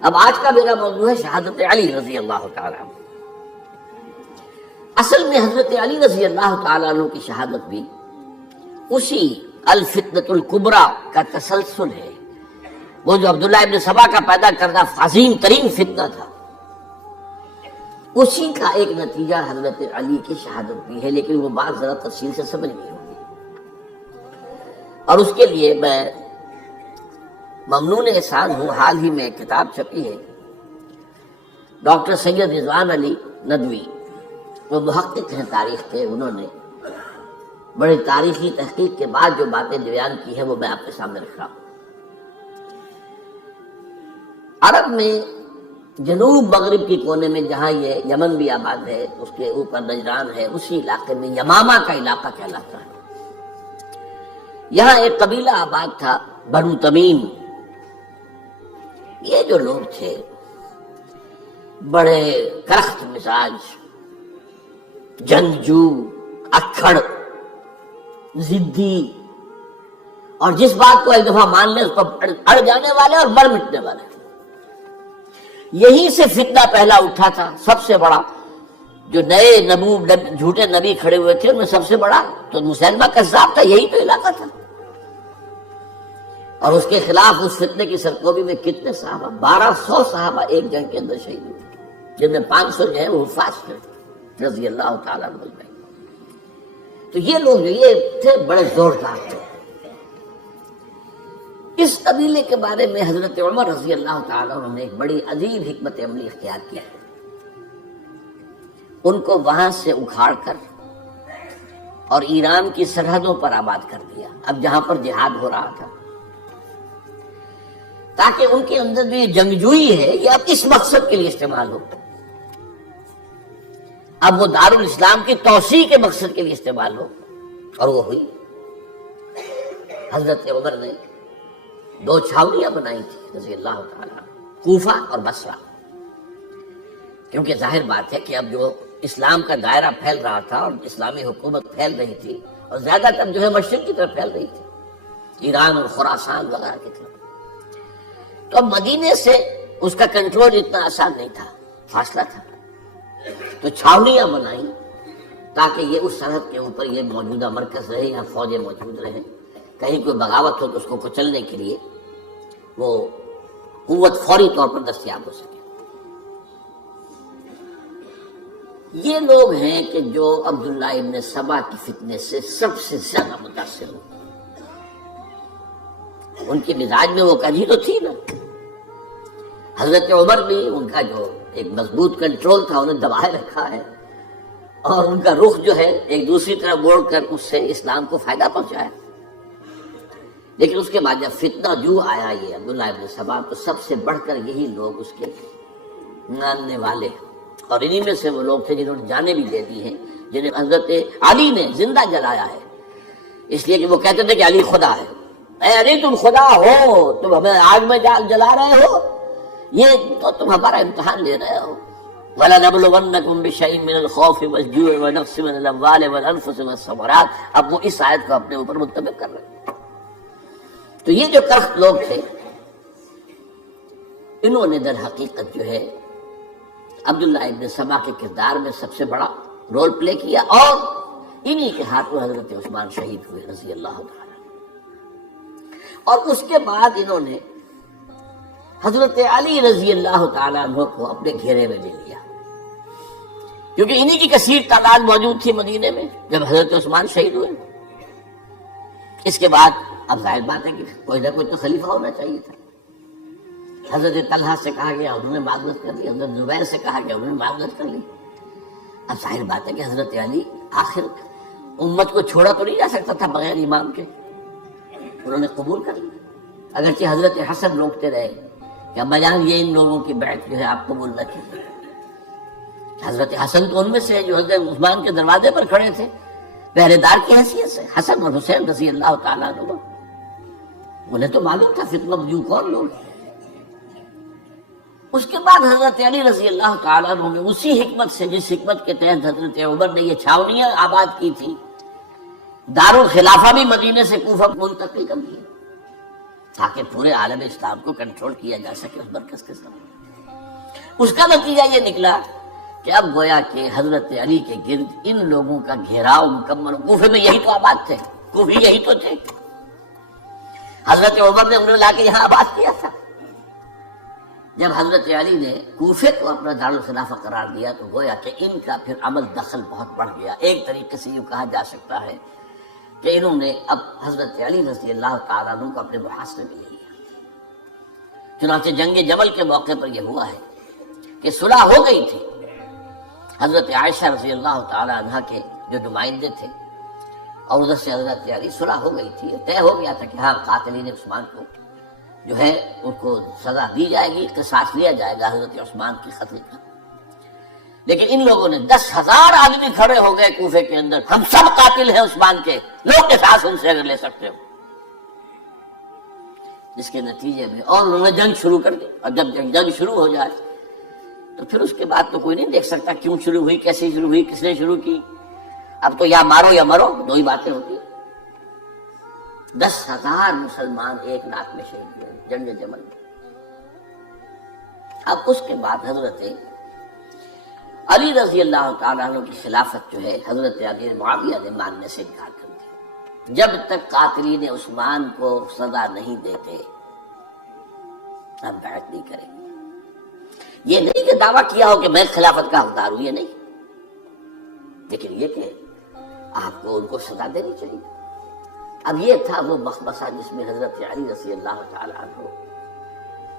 اب آج کا میرا موضوع ہے شہادت علی رضی اللہ تعالیٰ عنہ۔ اصل میں حضرت علی رضی اللہ تعالیٰ عنہ کی شہادت بھی اسی الفتنۃ الکبریٰ کا تسلسل ہے۔ وہ جو عبداللہ ابن سبا کا پیدا کردہ عظیم ترین فتنہ تھا، اسی کا ایک نتیجہ حضرت علی کی شہادت بھی ہے، لیکن وہ بات ذرا تفصیل سے سمجھنی ہوگی۔ اور اس کے لیے میں ممنون احسان ہوں، حال ہی میں ایک کتاب چھپی ہے، ڈاکٹر سید رضوان علی ندوی، وہ محقق ہیں تاریخ کے، انہوں نے بڑے تاریخی تحقیق کے بعد جو باتیں بیان کی ہیں وہ میں آپ کے سامنے رکھ رہا ہوں۔ عرب میں جنوب مغرب کی کونے میں جہاں یہ یمن بھی آباد ہے، اس کے اوپر نجران ہے، اسی علاقے میں یمامہ کا علاقہ کہلاتا ہے۔ یہاں ایک قبیلہ آباد تھا بنو تمیم۔ یہ جو لوگ تھے بڑے کرخت مزاج، جنگجو، اکھڑ، ضدی، اور جس بات کو ایک دفعہ مان لیں اس پر اڑ جانے والے اور مر مٹنے والے۔ یہی سے فتنہ پہلا اٹھا تھا، سب سے بڑا جو نئے جھوٹے نبی کھڑے ہوئے تھے ان میں سب سے بڑا تو مسلمہ کذاب تھا، یہی تو علاقہ تھا۔ اور اس کے خلاف اس فتنے کی سرکوبی میں کتنے صحابہ، 1200 صحابہ ایک جنگ کے اندر شہید ہوئے، جن میں 500 جو ہے وہ حفاظ تھے رضی اللہ تعالیٰ عنہ۔ تو یہ لوگ جو یہ تھے بڑے زوردار تھے۔ اس قبیلے کے بارے میں حضرت عمر رضی اللہ تعالیٰ عنہ نے ایک بڑی عجیب حکمت عملی اختیار کیا۔ ان کو وہاں سے اکھاڑ کر اور ایران کی سرحدوں پر آباد کر دیا، اب جہاں پر جہاد ہو رہا تھا، تاکہ ان کے اندر جو یہ جنگجوئی ہے یہ اب اس مقصد کے لیے استعمال ہو، اب وہ دارالاسلام کی توسیع کے مقصد کے لیے استعمال ہو، اور وہ ہوئی۔ حضرت عمر نے 2 چھاؤنیاں بنائی تھی رضی اللہ تعالیٰ، کوفہ اور بصرہ، کیونکہ ظاہر بات ہے کہ اب جو اسلام کا دائرہ پھیل رہا تھا اور اسلامی حکومت پھیل رہی تھی، اور زیادہ تر جو ہے مشرق کی طرف پھیل رہی تھی، ایران اور خراسان وغیرہ کی طرف۔ تو اب مدینے سے اس کا کنٹرول اتنا آسان نہیں تھا، فاصلہ تھا، تو چھاؤنیاں بنائیں تاکہ یہ اس سرحد کے اوپر یہ موجودہ مرکز رہے، یہاں فوجیں موجود رہیں، کہیں کوئی بغاوت ہو تو اس کو کچلنے کے لیے وہ قوت فوری طور پر دستیاب ہو سکے۔ یہ لوگ ہیں کہ جو عبداللہ ابن سبا کی فتنے سے سب سے زیادہ متاثر ہوئے۔ ان کی مزاج میں وہ کجی تو تھی نا۔ حضرت عمر بھی ان کا جو ایک مضبوط کنٹرول تھا انہیں دبائے رکھا ہے، اور ان کا رخ جو ہے ایک دوسری طرف موڑ کر اس سے اسلام کو فائدہ پہنچایا۔ لیکن اس کے بعد جب فتنہ جو آیا یہ عبداللہ ابن سبا، تو سب سے بڑھ کر یہی لوگ اس کے ماننے والے، اور انہی میں سے وہ لوگ تھے جنہوں نے جانیں بھی دے دی ہیں، جنہیں حضرت علی نے زندہ جلایا ہے، اس لیے کہ وہ کہتے تھے کہ علی خدا ہے۔ اے علی تم خدا ہو، تم ہمیں آگ میں جلا رہے ہو، یہ تو تم ہمارا امتحان لے رہے ہو۔ وَلَنَبْلُوَنَّكُمْ بِشَيْءٍ مِّنَ الْخَوْفِ وَالْجُوعِ وَنَقْصٍ مِّنَ الْأَمْوَالِ وَالْأَنفُسِ وَالثَّمَرَاتِ۔ اب وہ اس آیت کو اپنے اوپر منطبق کر رہے ہیں۔ تو یہ جو کرخت لوگ تھے، انہوں نے در حقیقت جو ہے عبداللہ ابن سبا کے کردار میں سب سے بڑا رول پلے کیا، اور انہی کے ہاتھوں حضرت عثمان شہید ہوئے رضی اللہ تعالیٰ۔ اور اس کے بعد انہوں نے حضرت علی رضی اللہ تعالیٰ عنہ کو اپنے گھیرے میں لے لیا، کیونکہ انہی کی کثیر تعداد موجود تھی مدینے میں جب حضرت عثمان شہید ہوئے۔ اس کے بعد اب ظاہر بات ہے کہ کوئی نہ کوئی تو خلیفہ ہونا چاہیے تھا۔ حضرت طلحہ سے کہا گیا، انہوں نے معذرت کر لی، حضرت زبیر سے کہا گیا، انہوں نے معذرت کر لی۔ اب ظاہر بات ہے کہ حضرت علی آخر امت کو چھوڑا تو نہیں جا سکتا تھا بغیر امام کے، انہوں نے قبول کر لیا، اگرچہ حضرت حسن روکتے رہے کہ ابا جان یہ ان لوگوں کی بیعت جو ہے آپ قبول نہ کیجیے۔ حضرت حسن تو ان میں سے جو حضرت عثمان کے دروازے پر کھڑے تھے پہرے دار کی حیثیت سے، حسن اور حسین رضی اللہ تعالیٰ عنہ، انہیں تو معلوم تھا فتنہ جو کون لوگ۔ اس کے بعد حضرت علی رضی اللہ تعالیٰ عنہ نے اسی حکمت سے، جس حکمت کے تحت حضرت عمر نے یہ چھاونیاں آباد کی تھی، دارالخلافہ بھی مدینے سے کوفہ منتقل کر دی، تاکہ پورے عالم اسلام کو کنٹرول کیا جا سکے اس مرکز کے ساتھ۔ اس کا نتیجہ یہ نکلا کہ اب گویا کہ حضرت علی کے گرد ان لوگوں کا گھیراؤ مکمل، کوفے میں یہی تو آباد تھے، کوفی یہی تو تھے، حضرت عمر نے انہیں لا کے یہاں آباد کیا تھا۔ جب حضرت علی نے کوفے کو اپنا دارالخلافہ قرار دیا تو گویا کہ ان کا پھر عمل دخل بہت بڑھ گیا۔ ایک طریقے سے یوں کہا جا سکتا ہے کہ انہوں نے اب حضرت علی رضی اللہ تعالیٰ عنہ کو اپنے محاصرے میں لے لیا۔ چنانچہ جنگ جمل کے موقع پر یہ ہوا ہے کہ صلح ہو گئی تھی، حضرت عائشہ رضی اللہ تعالیٰ عنہ کے جو نمائندے تھے اور ادھر سے حضرت علی، صلح ہو گئی تھی، طے ہو گیا تھا کہ ہاں قاتلین عثمان کو جو ہے ان کو سزا دی جائے گی، قصاص لیا جائے گا حضرت عثمان کی قتل کا۔ لیکن ان لوگوں نے 10,000 آدمی کھڑے ہو گئے کوفے کے اندر، ہم سب قاتل ہیں عثمان کے، لوگ قصاص ان سے اگر لے سکتے ہو، جس کے نتیجے میں اور انہوں نے جنگ شروع کر دی۔ اور جب جنگ شروع ہو جائے تو پھر اس کے بعد تو کوئی نہیں دیکھ سکتا کیوں شروع ہوئی، کیسے شروع ہوئی، کس نے شروع کی۔ اب تو یا مارو یا مرو، دو ہی باتیں ہوتی ہیں۔ 10,000 مسلمان ایک رات میں شہید ہوئے جنگ جمل میں۔ اب اس کے بعد حضرت علی رضی اللہ تعالیٰ عنہ کی خلافت جو ہے حضرت علی معاویہ نے ماننے سے انکار کر دیا۔ جب تک قاتلین عثمان کو سزا نہیں دیتے ہم بیعت نہیں کریں گے۔ یہ نہیں کہ دعویٰ کیا ہو کہ میں خلافت کا حقدار ہوں، یہ نہیں، لیکن یہ کہ آپ کو ان کو سزا دینی چاہیے۔ اب یہ تھا وہ مخمصہ جس میں حضرت علی رضی اللہ تعالیٰ عنہ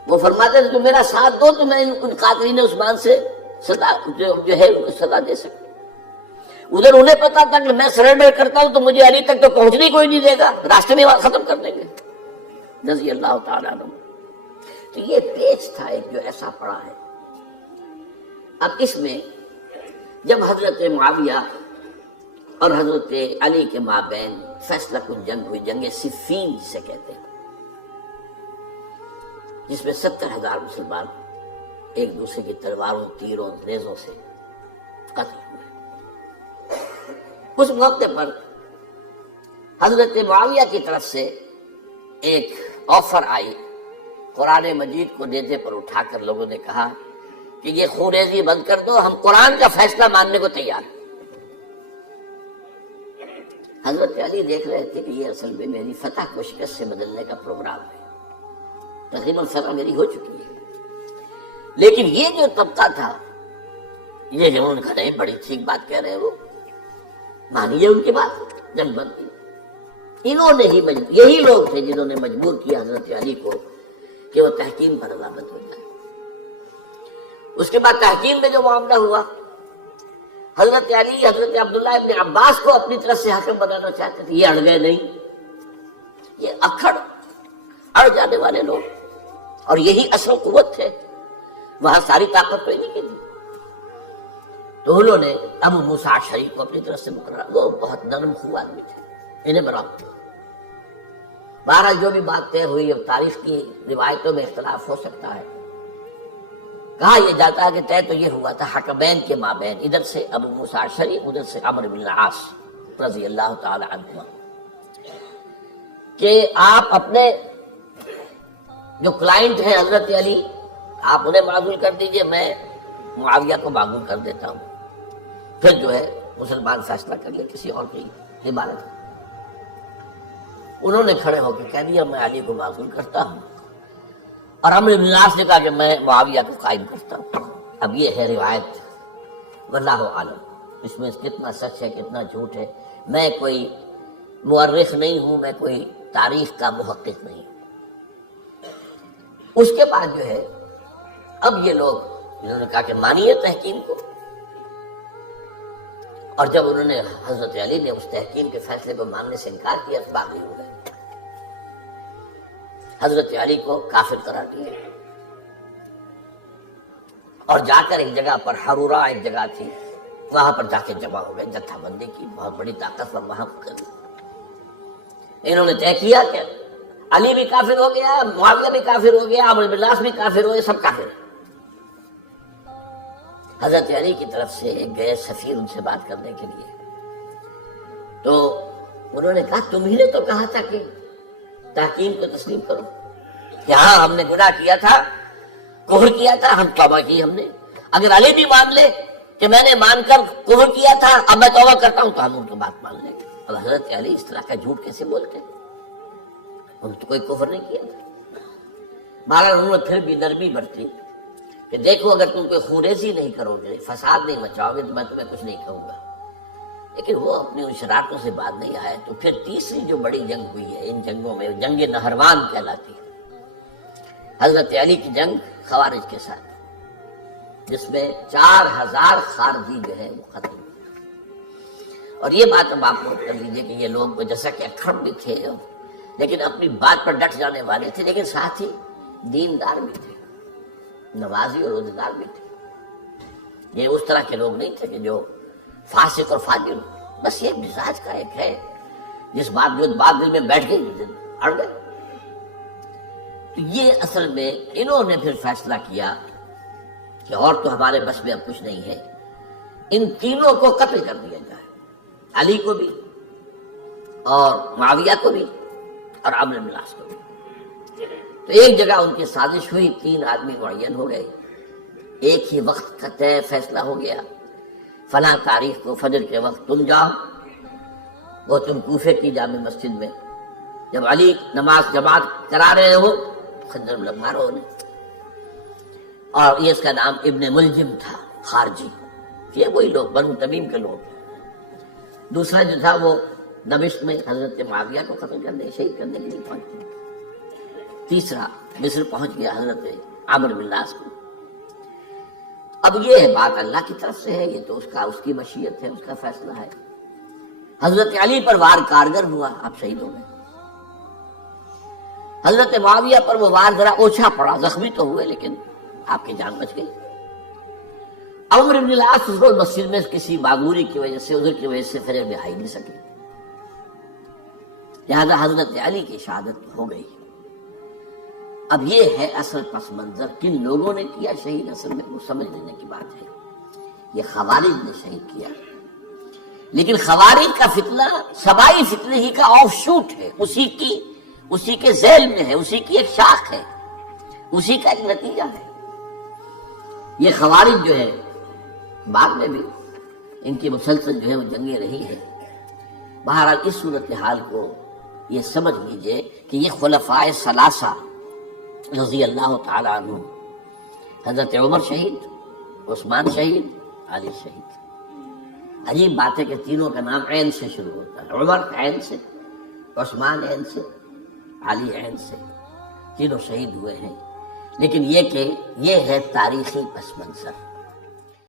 وہ فرماتے تھے تو میرا ساتھ دو تو میں ان قاتلین عثمان سے سزا جو ہے ان کو سزا دے سکتا۔ ادھر انہیں پتا تھا کہ میں سرنڈر کرتا ہوں تو مجھے علی تک تو پہنچنے کوئی نہیں دے گا، راستے میں ختم کر دیں گے رضی اللہ تعالیٰ عنہ۔ تو یہ پیچ تھا ایک جو ایسا پڑا ہے۔ اب اس میں جب حضرت معاویہ اور حضرت علی کے مابین فیصلہ کن جنگ ہوئی، جنگ صفین جسے کہتے ہیں، جس میں 70,000 مسلمان ایک دوسرے کی تلواروں، تیروں، نیزوں سے قتل ہوئے۔ اس موقع پر حضرت معاویہ کی طرف سے ایک آفر آئی، قرآن مجید کو نیزے پر اٹھا کر لوگوں نے کہا کہ یہ خونریزی بند کر دو، ہم قرآن کا فیصلہ ماننے کو تیار ہیں۔ حضرت علی دیکھ رہے تھے کہ یہ اصل میں میری فتح کو شکست سے بدلنے کا پروگرام ہے، تقریباً فتح میری ہو چکی ہے، لیکن یہ جو طبقہ تھا یہ جو ان کا نہیں بڑی ٹھیک بات کہہ رہے ہیں، وہ مانیے ان کی بات، جنگ بند کی۔ انہوں نے ہی یہی لوگ تھے جنہوں نے مجبور کیا حضرت علی کو کہ وہ تحکیم پر رضامند ہو جائے۔ اس کے بعد تحکیم میں جو معاملہ ہوا، حضرت علی حضرت عبداللہ ابن عباس کو اپنی طرف سے حاکم بنانا چاہتے تھے، یہ اڑ گئے نہیں، یہ اڑ جانے والے لوگ، اور یہی اصل قوت تھے، وہاں ساری طاقت تو انہیں کی تھی۔ تو انہوں نے ابو موسیٰ اشعری کو اپنی طرف سے مقررہ، وہ بہت نرم خو آدمی تھے، انہیں برابر۔ بہرحال جو بھی بات طے ہوئی، اب تاریخ کی روایتوں میں اختلاف ہو سکتا ہے، کہا یہ جاتا ہے کہ طے تو یہ ہوا تھا حکمین کے مابین، ادھر سے ابو موسیٰ اشعری، ادھر سے عمرو بن العاص رضی اللہ تعالی عنہما، کہ آپ اپنے جو کلائنٹ ہیں حضرت علی، آپ انہیں معزول کر دیجئے، میں معاویہ کو معزول کر دیتا ہوں، پھر جو ہے مسلمان فیصلہ کر لے کسی اور کی عبادت۔ انہوں نے کھڑے ہو کے کہہ دیا میں علی کو معزول کرتا ہوں، اور عمرو بن العاص نے کہا کہ میں معاویہ کو قائم کرتا ہوں۔ اب یہ ہے روایت، واللہ عالم، اس میں کتنا سچ ہے کتنا جھوٹ ہے، میں کوئی مورخ نہیں ہوں، میں کوئی تاریخ کا محقق نہیں ہوں۔ اس کے بعد جو ہے اب یہ لوگ انہوں نے کہا کہ مانیے تحکیم کو، اور جب انہوں نے حضرت علی نے اس تحکیم کے فیصلے کو ماننے سے انکار کیا تو باغی ہو گئے، حضرت علی کو کافر قرار دیا، اور جا کر ایک جگہ پر حرورہ ایک جگہ تھی، وہاں پر جا کے جمع ہو گئے، جتھا بندی کی بہت بڑی طاقت پر وہاں کر لی۔ انہوں نے طے کیا کہ علی بھی کافر ہو گیا، معاویہ بھی کافر ہو گیا، عمرو بن العاص بھی کافر ہوئے، سب کافر ہیں۔ حضرت علی کی طرف سے ایک گئے سفیر ان سے بات کرنے کے لیے، تو انہوں نے کہا تم ہی نے تو کہا تھا کہ تحکیم کو تسلیم کرو، کہ ہاں ہم نے گناہ کیا تھا، کفر کیا تھا، ہم توبہ کی ہم نے. اگر علی بھی مان لے کہ میں نے مان کر کفر کیا تھا اب میں توبہ کرتا ہوں تو ہم ان کی بات مان لیں گے. اب حضرت علی اس طرح کا جھوٹ کیسے بولتے؟ انہوں نے تو کوئی کفر نہیں کیا تھا. بہرحال انہوں نے پھر بھی نرمی برتی کہ دیکھو اگر تم کوئی خوریزی نہیں کرو گے، فساد نہیں مچاؤ گے تو میں تمہیں کچھ نہیں کہوں گا. لیکن وہ اپنی ان شرارتوں سے بعد نہیں آئے. تو پھر تیسری جو بڑی جنگ ہوئی ہے ان جنگوں میں، جنگ نہروان کہلاتی ہے، حضرت علی کی جنگ خوارج کے ساتھ، جس میں 4000 خارجی جو ہے وہ ختم ہوئے. اور یہ بات اب آپ نوٹ کر لیجئے کہ یہ لوگ جیسا کہ اکھڑ بھی تھے لیکن اپنی بات پر ڈٹ جانے والے تھے، لیکن ساتھ ہی دیندار بھی تھے، نمازی اور روزگار بھی تھے. یہ اس طرح کے لوگ نہیں تھے کہ جو فاسق اور فاجر، بس یہ مزاج کا ایک ہے جس بات جو بات دل میں بیٹھ گئی اڑ گئے. تو یہ اصل میں انہوں نے پھر فیصلہ کیا کہ اور تو ہمارے بس میں اب کچھ نہیں ہے، ان تینوں کو قتل کر دیا جائے، علی کو بھی اور معاویہ کو بھی اور عمرو بن العاص کو بھی. تو ایک جگہ ان کی سازش ہوئی، 3 آدمی معین ہو گئے، ایک ہی وقت کا طے فیصلہ ہو گیا، فلاں تاریخ کو فجر کے وقت تم جاؤ، وہ تم کوفے کی جامع مسجد میں جب علی نماز جماعت کرا رہے ہو خنجر مارو انہیں. اور یہ اس کا نام ابن ملجم تھا، خارجی، یہ وہی لوگ بنو تمیم کے لوگ. دوسرا جو تھا وہ دمشق میں حضرت معاویہ کو قتل کرنے شہید کرنے کے لیے پہنچ گیا. تیسرا مصر پہنچ گیا حضرت عمرو بن العاص کو. اب یہ بات اللہ کی طرف سے ہے، یہ تو اس کی مشیت ہے، اس کا فیصلہ ہے. حضرت علی پر وار کارگر ہوا، آپ شہید ہو گئے. حضرت معاویہ پر وہ وار ذرا اوچھا پڑا، زخمی تو ہوئے لیکن آپ کی جان بچ گئی. عمرو بن العاص اس روز مسجد میں کسی معذوری کی وجہ سے، عذر کی وجہ سے فجر میں آئی نہیں سکے، لہذا حضرت علی کی شہادت ہو گئی. اب یہ ہے اصل پس منظر، کن لوگوں نے کیا شہید، اصل میں وہ سمجھ لینے کی بات ہے. یہ خوارج نے شہید کیا، لیکن خوارج کا فتنہ سبائی فتنے ہی کا آف شوٹ ہے، اسی کے ذیل میں ہے، اسی کی ایک شاخ ہے، اسی کا ایک نتیجہ ہے. یہ خوارج جو ہے بعد میں بھی ان کی مسلسل جو ہے وہ جنگیں رہی ہیں. بہرحال اس صورتحال کو یہ سمجھ لیجئے کہ یہ خلفائے ثلاثہ رضی اللہ تعالی عنہ، حضرت عمر شہید، عثمان شہید، علی شہید. عجیب بات ہے کہ تینوں کا نام عین سے شروع ہوتا ہے، عمر عین سے، عثمان عین سے، علی عین سے، تینوں شہید ہوئے ہیں. لیکن یہ کہ یہ ہے تاریخی پس منظر.